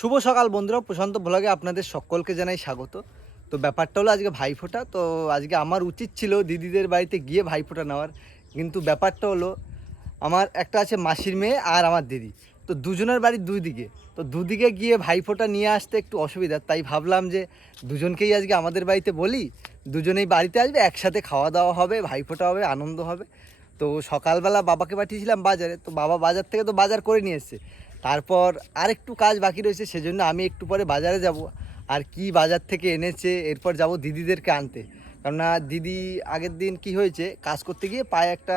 শুভ সকাল বন্ধুরা, প্রশান্ত ব্লগে আপনাদের সকলকে জানাই স্বাগত। তো ব্যাপারটা হলো আজকে ভাইফোঁটা, তো আজকে আমার উচিত ছিল দিদিদের বাড়িতে গিয়ে ভাইফোঁটা নেওয়ার। কিন্তু ব্যাপারটা হলো, আমার একটা আছে মাসির মেয়ে আর আমার দিদি। তো দুজনের বাড়ি দুই দিকে তো দুদিকে গিয়ে ভাইফোঁটা নিয়ে আসতে একটু অসুবিধা, তাই ভাবলাম যে দুজনকেই আজকে আমাদের বাড়িতে বলি, দুজনেই বাড়িতে আসবে, একসাথে খাওয়া দাওয়া হবে, ভাইফোঁটা হবে, আনন্দ হবে। তো সকালবেলা বাবাকে পাঠিয়েছিলাম বাজারে, তো বাবা বাজার থেকে তো বাজার করে নিয়ে এসছে। তারপর আর একটু কাজ বাকি রয়েছে, সেজন্য আমি একটু পরে বাজারে যাব। আর কি বাজার থেকে এনেছে, এরপর যাব দিদিদেরকে আনতে। কেননা দিদি আগের দিন কি হয়েছে, কাজ করতে গিয়ে পায়ে একটা,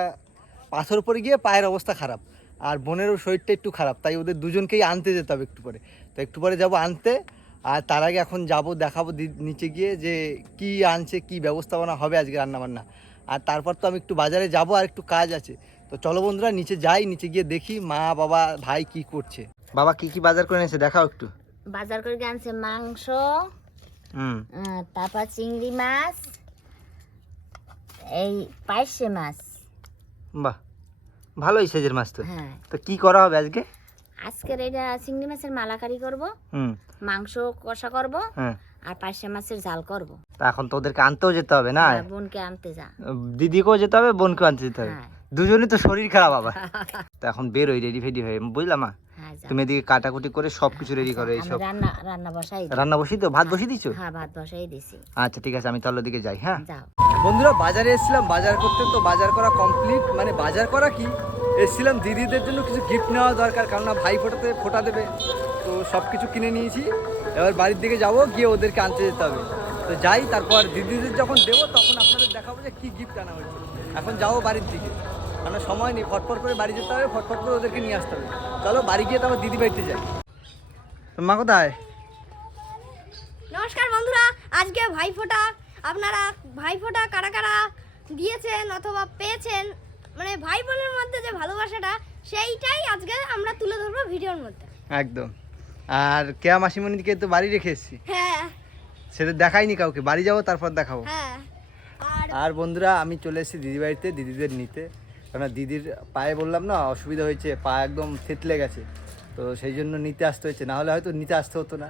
পাথর পরে গিয়ে পায়ের অবস্থা খারাপ। আর বোনেরও শরীরটা একটু খারাপ, তাই ওদের দুজনকেই আনতে যেতে হবে একটু পরে। তো একটু পরে যাব আনতে, আর তার আগে এখন যাব, দেখাবো নিচে গিয়ে যে কি আনছে, কি ব্যবস্থাপনা হবে আজকে রান্নাবান্না। আর তারপর তো আমি একটু বাজারে যাব, আর একটু কাজ আছে। তো চলো বন্ধুরা নিচে যাই নিচে গিয়ে দেখি মা বাবা ভাই কি করছে। বাবা কি কি বাজার করে এনেছে দেখাও একটু। বাজার করে আনছে মাংস তারপর চিংড়ি মাছ এই পাইসে মাছ। বাহ ভালোই সাইজের মাছ তো। হ্যাঁ। তো কি করা হবে আজকে? আজকের এটা চিংড়ি মাছের মালাকারি করব হুম। মাংস কষা করব হ্যাঁ। আর পাইসে মাছের ঝাল করব। তা এখন তো ওদেরকে আনতেও যেতে হবে না? হ্যাঁ, বোনকে আনতে যা। দিদিকেও যেতে হবে বোনকেও আনতে যেতে হবে। হ্যাঁ দুজনই তো শরীর খারাপ আবার। তো এখন বেরোই রেডি ফেডি হয়ে। বুঝলাম মা? হ্যাঁ তুমি এদিকে কাটাকুটি করে সব কিছু রেডি করো আমি এইসব। রান্না রান্না বসাই রান্না বসি তো ভাত বসিয়ে দিছো? হ্যাঁ ভাত বসাই দিছি। আচ্ছা ঠিক আছে আমি তাহলে ওদিকে যাই হ্যাঁ? যাও। বন্ধুরা বাজারে এসেছিলাম। বাজার করতে তো বাজার করা কমপ্লিট মানে বাজার করা কি? এসেছিলাম দিদিদের জন্য কিছু গিফট নেওয়া দরকার কারণ না ভাই ফোটাতে ফোটা দেবে। তো সব কিছু কিনে নিয়েছি। এবার বাড়ির দিকে যাব গিয়ে ওদেরকে আনতে যেতে হবে। তো যাই তারপর দিদিদের যখন দেবো তখন আপনাদের দেখাবো যে কী গিফট আনা হয়েছে। এখন যাব বাড়ির দিকে। কারণ সময় নেই ফটফট করে বাড়ি যেতে হবে ফটফট করে ওদেরকে নিয়ে আসতে হবে। চলো বাড়ি গিয়ে তারপর দিদি বাড়িতে যাই। তো মা কোথায়? নমস্কার বন্ধুরা আজকে ভাইফোঁটা। আপনারা ভাইফোঁটা কারা কারা দিয়েছেন অথবা পেয়েছেন? মানে ভাই বোনের মধ্যে যে ভালোবাসাটা সেইটাই আজকে আমরা তুলে ধরবো ভিডিওর মধ্যে। একদম। আর কেয়া মাসিমণিকে তো বাড়ি রেখে এসেছি। হ্যাঁ। সেটা দেখাইনি কাউকে বাড়ি যাব তারপর দেখাবো। হ্যাঁ। আর আর বন্ধুরা আমি চলে এসেছি দিদি বাড়িতে দিদিদের নিতে। কেননা দিদির পায়ে বললাম না অসুবিধা হয়েছে পা একদম থেতলে গেছে। তো সেই জন্য নিতে আসতে হয়েছে না হলে হয়তো নিতে আসতে হতো না।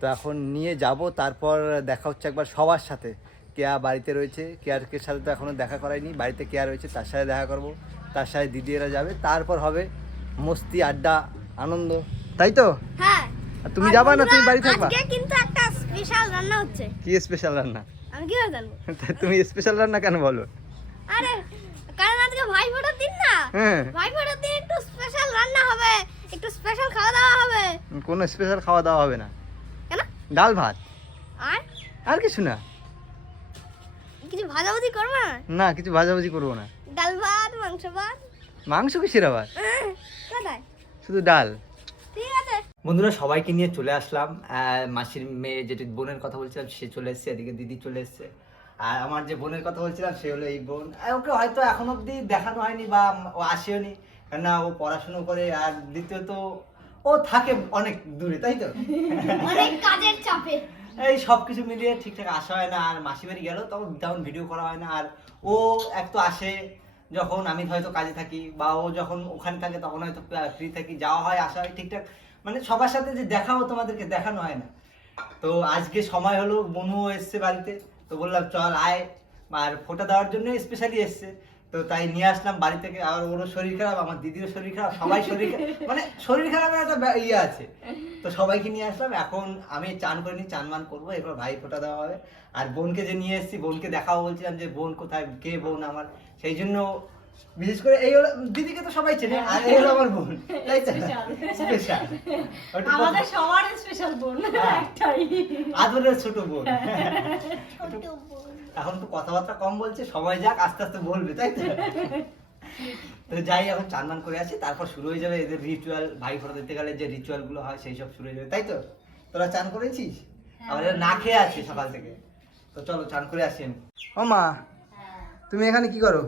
তো এখন নিয়ে যাব তারপর দেখা হচ্ছে একবার সবার সাথে। কেয়া বাড়িতে রয়েছে কেয়ারকের সাথে তো এখনও দেখা করায়নি বাড়িতে কেয়া রয়েছে তার সাথে দেখা করব। তার সাথে দিদিরা যাবে তারপর হবে মস্তি আড্ডা আনন্দ। তাই তো? হ্যাঁ। আর তুমি যাবা না তুমি বাড়ি থাকবা? আজকে কিন্তু একটা স্পেশাল রান্না হচ্ছে। কি স্পেশাল রান্না? আমি কীভাবে জানব? তুমি স্পেশাল রান্না কেন বলো? আরে কারণ আজকে ভাইফোঁটার দিন না হ্যাঁ। ভাইফোঁটার দিন একটু স্পেশাল রান্না হবে। একটু স্পেশাল খাওয়া দাওয়া হবে। কোনো স্পেশাল খাওয়া দাওয়া হবে না। কেন? ডাল ভাত। আর? আর কিছু না। কিছু ভাজাভুজি করবে না? না কিছু ভাজাভাজি করব না। ডাল ভাত মাংস ভাত? মাংস কিসের আবার শুধু ডাল। ঠিক আছে। বন্ধুরা সবাইকে নিয়ে চলে আসলাম। আহ, মাসির মেয়ে যেটি বোনের কথা বলছিলাম সে চলে এসছে এদিকে দিদি চলে এসছে। আর আমার যে বোনের কথা বলছিলাম সে হলো এই বোন। ওকে হয়তো এখন অবধি দেখানো হয়নি বা ও আসেও আসেওনি। কেননা ও পড়াশুনো করে আর দ্বিতীয়ত ও থাকে অনেক দূরে তাই তো? অনেক কাজের চাপে। এই সব কিছু মিলিয়ে ঠিকঠাক আসা হয় না আর মাসি বাড়ি গেলেও তখন তেমন ভিডিও করা হয় না। আর ও এক তো আসে যখন আমি হয়তো কাজে থাকি বা ও যখন ওখানে থাকে তখন হয়তো ফ্রি থাকি যাওয়া হয় আসা হয় ঠিকঠাক। মানে সবার সাথে যে দেখাবো তোমাদেরকে দেখানো হয় না। তো আজকে সময় হলো বনুও এসছে বাড়িতে। তো বললাম, চল আয়। আর ফোটা দেওয়ার জন্য স্পেশালি এসছে। তো তাই নিয়ে আসলাম বাড়ি থেকে। আর ওরও শরীর খারাপ, আমার দিদিরও শরীর খারাপ, সবাই শরীর মানে শরীর খারাপের একটা ইয়ে আছে। তো সবাইকে নিয়ে আসলাম। এখন আমি চান করে নি চান মান করব। এরপর ভাই ফোটা দেওয়া হবে। আর বোনকে যে নিয়ে এসেছি, বোনকে দেখাও বলছিলাম যে, বোন কোথায়? কে বোন আমার? সেই জন্য বিশেষ করে এই হলো দিদিকে তো সবাই চেনে আর এই হলো আমার বোন। তাই স্পেশাল আমাদের সবার স্পেশাল বোন হ্যাঁ। একটাই। আদরের ছোট বোন। এখন তো কথাবার্তা কম বলছে সময় যাক আস্তে আস্তে বলবে তাই তো? তো যাই এখন চান করে আসি তারপর শুরু হয়ে যাবে এদের রিচুয়াল ভাই ফোটা দিতে গেলে যে রিচুয়ালগুলো হয় সেই সব শুরু হয়ে যাবে তাই তো? তোরা চান করেছিস? আমার না খেয়ে আছে সকাল থেকে। তো চলো চান করে আসি আমি। ও মা তুমি এখানে কি করো?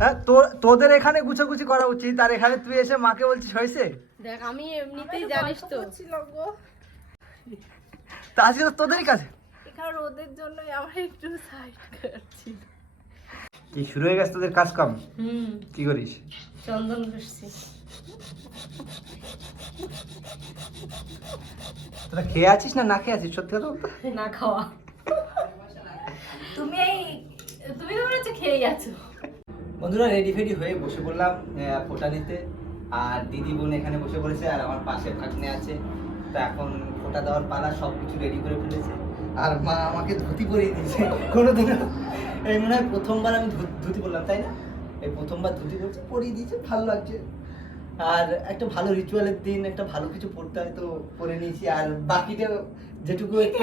হ্যাঁ তোর তোদের এখানে গুছাগুছি করা উচিত আর এখানে তুই এসে মাকে বলছিস হয়েছে? দেখ আমি এমনিতেই জানিস তো। তা আজকে তো তোদেরই কাছে। এখানে ওদের জন্যই আমার একটু সাইড করছি। কি শুরু হয়ে গেছে তোদের কাজ কাম হুম। কি করিস? চন্দন ঘুষছি। তোরা খেয়ে আছিস না না খেয়ে আছিস সত্যি কথা না খাওয়া। তুমি এই তুমি তো হচ্ছে খেয়েই আছো। বন্ধুরা রেডি ফেডি হয়ে বসে পড়লাম ফোটা নিতে। আর দিদি বোন এখানে বসে পড়েছে আর আমার পাশে ভাগ্নে আছে। তো এখন ফোটা দেওয়ার পালা সব কিছু রেডি করে ফেলেছে। আর মা আমাকে ধুতি পরিয়ে দিয়েছে। কোনোদিন এই মনে হয় প্রথমবার আমি ধুতি পরলাম, তাই না? এই প্রথমবার ধুতি পরছে, পরিয়ে দিয়েছে, ভালো লাগছে। আর একটা ভালো রিচুয়ালের দিন একটা ভালো কিছু পড়তে হয় তো পরে নিয়েছি। আর বাকিটা যেটুকু একটু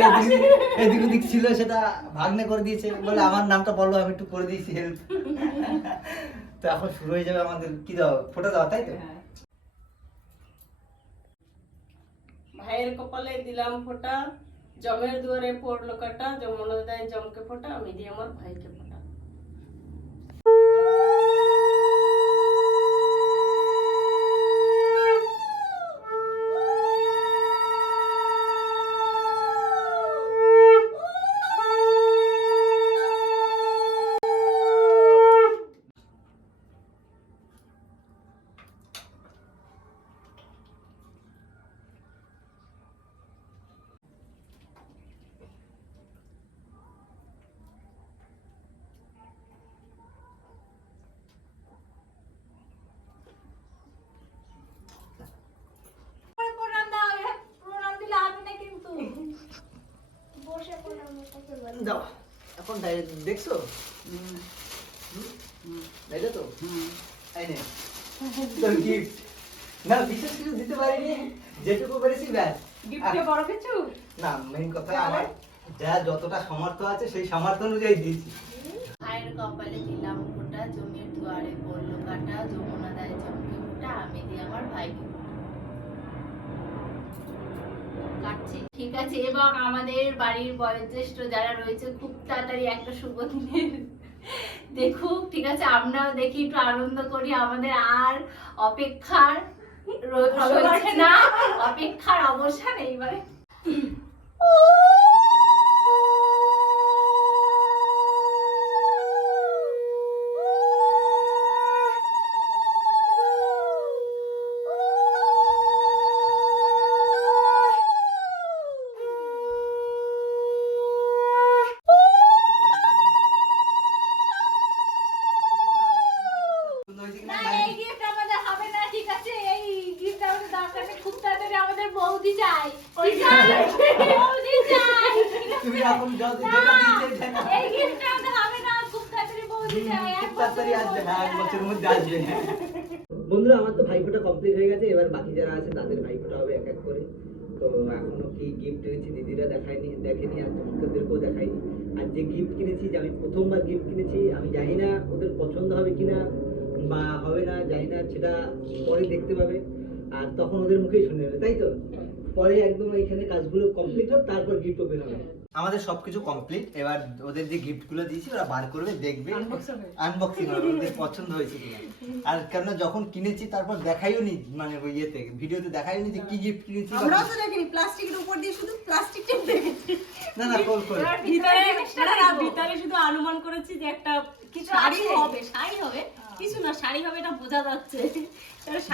এদিক- ওদিক ছিল সেটা ভাগ্নে করে দিয়েছে। বলে আমার নামটা বলল আমি একটু করে দিয়েছি হেল্প তো এখন শুরু হয়ে যাবে আমাদের কি দাও ফোটা দাও তাই তো? ভাইয়ের কপালে দিলাম ফোঁটা জমের দুয়ারে পড়ল কাটা যমুনা দেয় জমকে ফোঁটা আমি দিই আমার ভাইকে ফোঁটা। দাও। এখন দেখছ? দেখো তো? তোর গিফট না বিশেষ কিছু দিতে পারিনি। যেটুকু পেরেছি ব্যাস। গিফটে বড় কিছু? না মেইন কথা আমার যা যতটা সামর্থ্য আছে সেই সামর্থ্য অনুযায়ী দিয়েছি। ভাইয়ের কপালে দিলাম ফোঁটা জমির দুয়ারে পড়ল কাটা যমুনা দেয় জমকে ফোঁটা আমি দিই আমার ভাইকে কাটছি। ঠিক আছে এবং আমাদের বাড়ির বয়োজ্যেষ্ঠ যারা রয়েছে খুব তাড়াতাড়ি একটা শুভ দিনের দেখুক ঠিক আছে? আমরাও দেখি একটু আনন্দ করি। আমাদের আর অপেক্ষার না। অপেক্ষার অবসান এইবারে। চাই বন্ধুরা, আমার তো ভাইফোঁটা কমপ্লিট হয়ে গেছে। এবার বাকি যারা আছে, তাদের ভাইফোঁটা হবে এক এক করে। তো এখনও কি গিফট এনেছি দিদিরা দেখায়নি, দেখেনি, আর তোমাদেরকেও দেখাইনি আর যে গিফট কিনেছি, যে আমি প্রথমবার গিফট কিনেছি, আমি জানি না ওদের পছন্দ হবে কিনা বা হবে না, জানি না, সেটা পরে দেখতে পাবে। আর তখন ওদের মুখেই শুনে নেবে, তাই তো? পরে একদম এখানে কাজগুলো কমপ্লিট হোক তারপর গিফট ওপেন হবে আমাদের সবকিছু কমপ্লিট এবার ওদের যে গিফটগুলো দিয়েছি ওরা বার করবে দেখবে। আনবক্সিং হবে ওদের পছন্দ হয়েছে কিনা। আর কেননা যখন কিনেছি তারপর দেখাইও নি মানে ওই ইয়েতে ভিডিওতে দেখাইও নি যে কি গিফট কিনেছি বা আমরাও তো দেখিনি প্লাস্টিকের উপর দিয়ে শুধু প্লাস্টিক টেপ দেখেছি। না না কল করে ভিতরে না, না, ভিতরে শুধু অনুমান করেছি যে একটা কিছু শাড়ি হবে শাড়ি হবে। কিছু না শাড়ি হবে এটা বোঝা যাচ্ছে।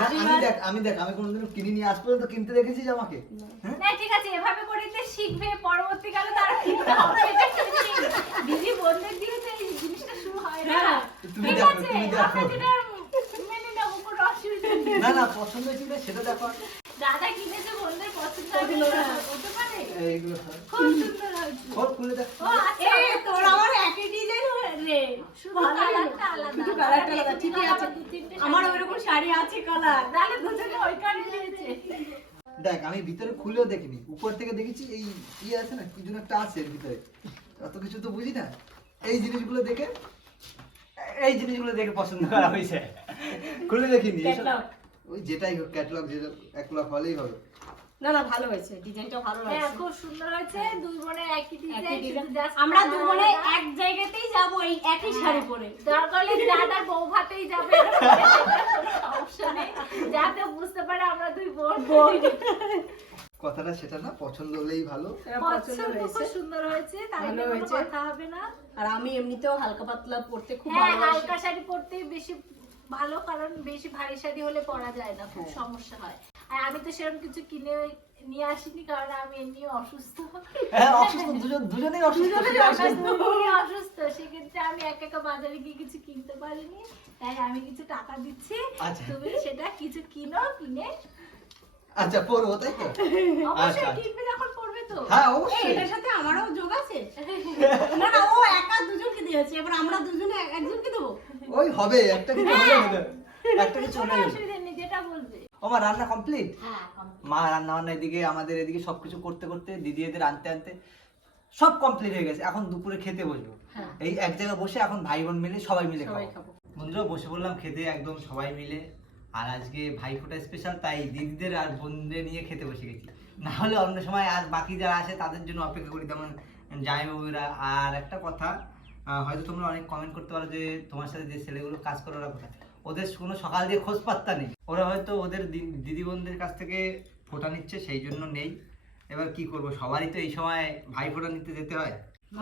আমি দেখ আমি দেখ আমি কোনোদিনও কিনিনি আজ পর্যন্ত কিনতে দেখেছিস আমাকে? হ্যাঁ? না ঠিক আছে এভাবে করিতে শিখবে পরবর্তীকালে তারা কিনতে হবে। দিদি বোনদের দিয়ে তো এই জিনিসটা শুরু হয় না। হ্যাঁ। তুমি দেখো তুমি দেখো। মেনে কোনো না না পছন্দ হয়েছে সেটা দেখো। দাদা কিনেছে বোনদের পছন্দ পছন্দ না, হতে পারে? এইগুলো খুব সুন্দর হয়েছে। খোল খুলে দেখ। ও আচ্ছা এ তোর আমার একই ডিজাইন রে শুধু কালারটা আলাদা শুধু কালারটা আলাদা ঠিকই আছে। আমার ওইরকম শাড়ি আছে কালার। তাহলে দুজনে ওই কারণে নিয়েছে দেখ আমি ভিতরে খুলেও দেখিনি। উপর থেকে দেখেছি এই ইয়ে আছে না কি যেন একটা আছে এর ভিতরে। অত কিছু তো বুঝি না। এই জিনিসগুলো দেখে এই জিনিসগুলো দেখে পছন্দ করা হয়েছে। খুলে দেখিনি। ওই যেটাই হোক ক্যাটলগ যেটা এক লাখ হলেই হবে। না না ভালো হয়েছে। ডিজাইনটা ভালো হ্যাঁ খুব সুন্দর হয়েছে। দুই বোনের একই ডিজাইন। আমরা দুজনে এক জায়গাতেই যাব এই একই শাড়ি পরে। দরকার হলে দাদার বউ ভাতেই যাবে। সমস্যা নেই। যাতে বুঝতে পারে আমরা দুই বোন। কথাটা সেটা না পছন্দ হলেই ভালো। পছন্দ হয়েছে। সুন্দর হয়েছে তাই ভালো হয়েছে। কথা হবে না। আর আমি এমনিতেও হালকা পাতলা পরতে খুব হ্যাঁ হালকা শাড়ি পরতেই বেশি ভালো কারণ বেশি ভারী শাড়ি হলে পরা যায় না খুব সমস্যা হয়। আর আমি তো সেরকম কিছু কিনে নিয়ে আসিনি কারণ আমি এমনি অসুস্থ। হ্যাঁ অসুস্থ দুজন দুজনেই অসুস্থ অসুস্থ সেক্ষেত্রে আমি এক একা বাজারে গিয়ে কিছু কিনতে পারিনি। তাই আমি কিছু টাকা দিচ্ছি। আচ্ছা। তুমি সেটা কিছু কিনো কিনে। আচ্ছা পড়ব তাই তো? অবশ্যই আচ্ছা। কিনবে যখন পড়বে তো। হ্যাঁ অবশ্যই। এটার সাথে আমারও যোগ আছে? না না ও একা দুজনকে দিয়েছে। এবার আমরা দুজনে এক- একজনকে দেবো? ওই হবে একটা কিছু হবে। একটা কিছু হবে। আমার রান্না কমপ্লিট হ্যাঁ মা রান্না বান্না এদিকে আমাদের এদিকে সবকিছু করতে করতে দিদি এদের আনতে আনতে সব কমপ্লিট হয়ে গেছে। এখন দুপুরে খেতে বসবো। হ্যাঁ। এই এক জায়গায় বসে এখন ভাই বোন মিলে সবাই মিলে খাব। বন্ধুরা বসে বললাম খেতে একদম সবাই মিলে। আর আজকে ভাইফোঁটা স্পেশাল তাই দিদিদের আর বোনদের নিয়ে খেতে বসে গেছি। না হলে অন্য সময় আর বাকি যারা আসে তাদের জন্য অপেক্ষা করি। যেমন জামাইবাবুরা। আর একটা কথা হয়তো তোমরা অনেক কমেন্ট করতে পারো যে তোমার সাথে যে ছেলেগুলো কাজ করে ওরা কোথায় ওদের কোনো সকাল দিয়ে খোঁজ পাত্তা নেই। ওরা হয়তো ওদের দিদি বোনদের কাছ থেকে ফোটা নিচ্ছে সেই জন্য নেই। এবার কি করব? সবারই তো এই সময় ভাই ফোটা নিতে যেতে হয়।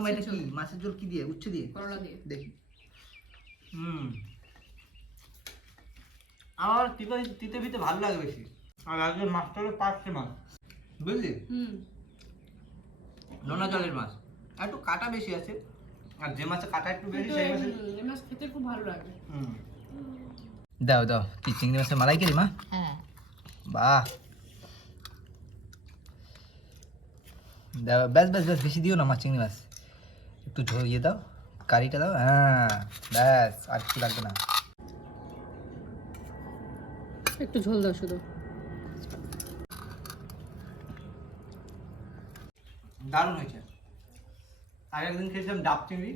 এটা কি? মাছের ঝোল কি দিয়ে? উচ্ছে দিয়ে? করলা দিয়ে। দেখি। হুম। আমার তিতে তিতে ফিতে ভালো লাগে বেশি। আর আজকে মাছটা হলো পাঁচশে মাছ। বুঝলি? হুম। নোনা জলের মাছ। আর একটু কাটা বেশি আছে। আর যে মাছে কাটা একটু বেশি সেই মাছে খেতে খুব ভালো লাগে। দাও দাও তুই চিংড়ি মাছের মালাই খেলি মা? হ্যাঁ। বাহ। দাও ব্যাস ব্যাস ব্যাস বেশি দিও না মাছ চিংড়ি মাছ। একটু ঝোল ইয়ে দাও কারিটা দাও হ্যাঁ ব্যাস আর কিছু লাগবে না। একটু ঝোল দাও শুধু। দারুণ হয়েছে। আর একদিন খেয়েছিলাম ডাব চিংড়ি।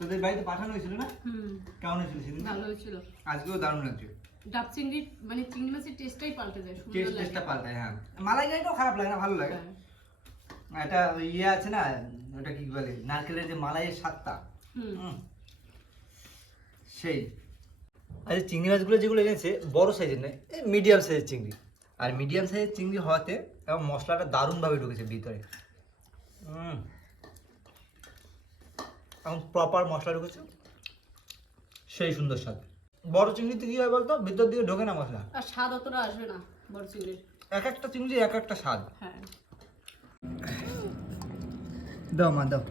তোদের বাড়িতে পাঠানো হয়েছিল না? হুম। কেমন হয়েছিল সেদিন ভালো হয়েছিল। আজকেও দারুণ লাগছে। ডাব চিংড়ি মানে চিংড়ি মাছের টেস্টটাই পাল্টে যায় সুন্দর লাগে। টেস্টটা পাল্টায় হ্যাঁ। মালাই গাড়িটাও খারাপ লাগে না ভালো লাগে। হ্যাঁ। এটা ইয়ে আছে না ওটা কি বলে নারকেলের যে মালাইয়ের স্বাদটা। হুম। হুম। সেই। আচ্ছা চিংড়ি মাছগুলো যেগুলো এনেছে বড় সাইজের নয় মিডিয়াম সাইজের চিংড়ি। আর মিডিয়াম সাইজের চিংড়ি হওয়াতে এবং মশলাটা দারুণভাবে ঢুকেছে ভিতরে। হুম। এখন প্রপার মশলা ঢুকেছে। সেই সুন্দর স্বাদ। বড় চিংড়িতে কি হয় বলতো? ভিতর দিকে ঢোকে না মশলা? আর স্বাদ অতটা আসবে না বড় চিংড়ির। এক একটা চিংড়ি এক একটা স্বাদ। হ্যাঁ। দাও মা দাও।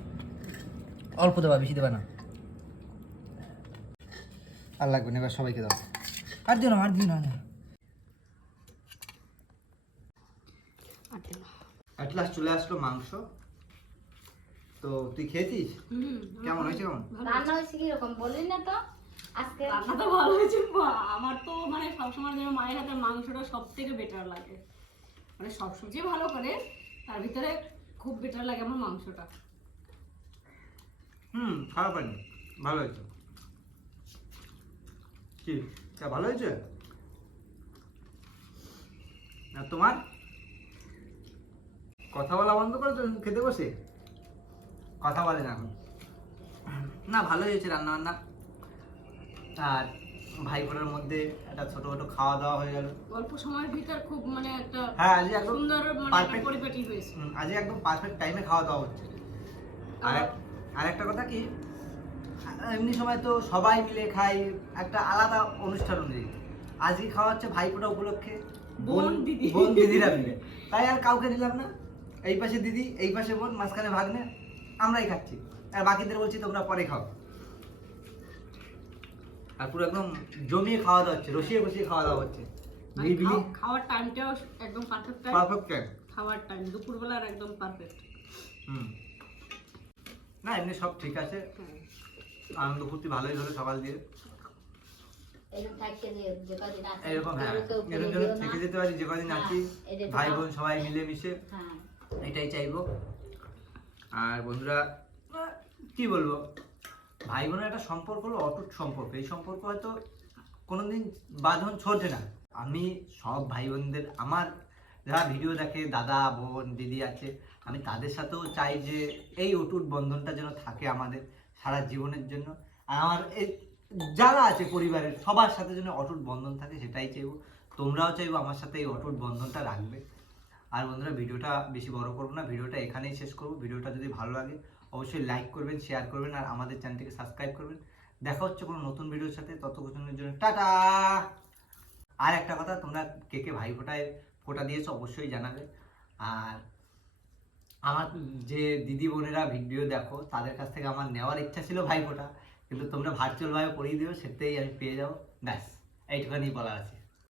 অল্প দেবা বেশি দেবা না। আর লাগবে না এবার সবাইকে দাও। আর দিও না আর দিও না আর দিও না। অ্যাট লাস্ট চলে আসলো মাংস। তো তুই খেয়েছিস? কেমন হয়েছে কেমন রান্না হয়েছে। কীরকম? বললি না তো। আজকে রান্না তো ভালো হয়েছে আমার তো মানে সবসময় যেন মায়ের হাতে মাংসটা সব থেকে বেটার লাগে। মানে সব সবজি ভালো করে তার ভিতরে খুব বেটার লাগে আমার মাংসটা। হুম খারাপ হয়নি। ভালো হয়েছে। কি? তা ভালো হয়েছে? আর তোমার? কথা বলা বন্ধ করে তো খেতে বসে? কথা বলে না এখন না ভালো হয়েছে রান্না বান্না আর ভাই বোনের মধ্যে একটা ছোটখাটো খাওয়া দাওয়া হয়ে গেল। অল্প সময়ের ভিতর খুব মানে একটা হ্যাঁ আজকে একদম সুন্দর মানে পরিপাটি হয়েছে। আজকে একদম পারফেক্ট টাইমে খাওয়া দাওয়া হচ্ছে। আর আর একটা কথা কি? এমনি সময় তো সবাই মিলে খাই একটা আলাদা অনুষ্ঠান অনুযায়ী আজকে খাওয়া হচ্ছে ভাইফোঁটা উপলক্ষে। বোন, দিদি। বোন দিদিরা মিলে। তাই আর কাউকে দিলাম না। এই পাশে দিদি এই পাশে বোন মাঝখানে ভাগ ভাগ্নে। আমরাই খাচ্ছি। আর বাকিদের বলছি তোমরা পরে খাও। আর পুরো একদম জমিয়ে খাওয়া দাওয়া হচ্ছে রসিয়ে বসিয়ে খাওয়া দাওয়া হচ্ছে। মানে খাওয়ার টাইমটাও একদম পারফেক্ট টাইম পারফেক্ট টাইম খাওয়ার টাইম দুপুরবেলার একদম পারফেক্ট হুম। না এমনি সব ঠিক আছে। আনন্দ ফুর্তি ভালোই হলো সকাল দিয়ে। এরকম যে যে কদিন হ্যাঁ। এরকম। থেকে যেতে পারি যে কদিন হ্যাঁ, আছি ভাই বোন সবাই মিলে মিশে হ্যাঁ। এটাই চাইব। আর বন্ধুরা, কি বলব? ভাই বোনের একটা সম্পর্ক হলো অটুট সম্পর্ক। এই সম্পর্ক হয়তো কোনোদিন বাঁধন ছড়ছে না। আমি সব ভাই বোনদের আমার যারা ভিডিও দেখে, দাদা, বোন, দিদি আছে, আমি তাদের সাথেও চাই যে এই অটুট বন্ধনটা যেন থাকে আমাদের সারা জীবনের জন্য। আর আমার এই যারা আছে পরিবারের, সবার সাথে যেন অটুট বন্ধন থাকে, সেটাই চাইব। তোমরাও চাইব আমার সাথে এই অটুট বন্ধনটা রাখবে। আর বন্ধুরা ভিডিওটা বেশি বড় করব না, ভিডিওটা এখানেই শেষ করব। ভিডিওটা যদি ভালো লাগে, অবশ্যই লাইক করবেন শেয়ার করবেন, আর আমাদের চ্যানেলটিকে সাবস্ক্রাইব করবেন। দেখা হচ্ছে কোনো নতুন ভিডিওর সাথে, ততক্ষণের জন্য টাটা! আর একটা কথা, তোমরা কে কে ভাই ফোটায় ফোটা দিয়েছ অবশ্যই জানাবে। আর আমার যে দিদি বোনেরা ভিডিও দেখো, তাদের কাছ থেকে আমার নেওয়ার ইচ্ছা ছিল ভাই ফোটা। কিন্তু তোমরা ভার্চুয়ালভাবে পড়িয়ে দিও, সেটাই আমি পেয়ে যাব। ব্যাস, এইটুখানি বলার আছে।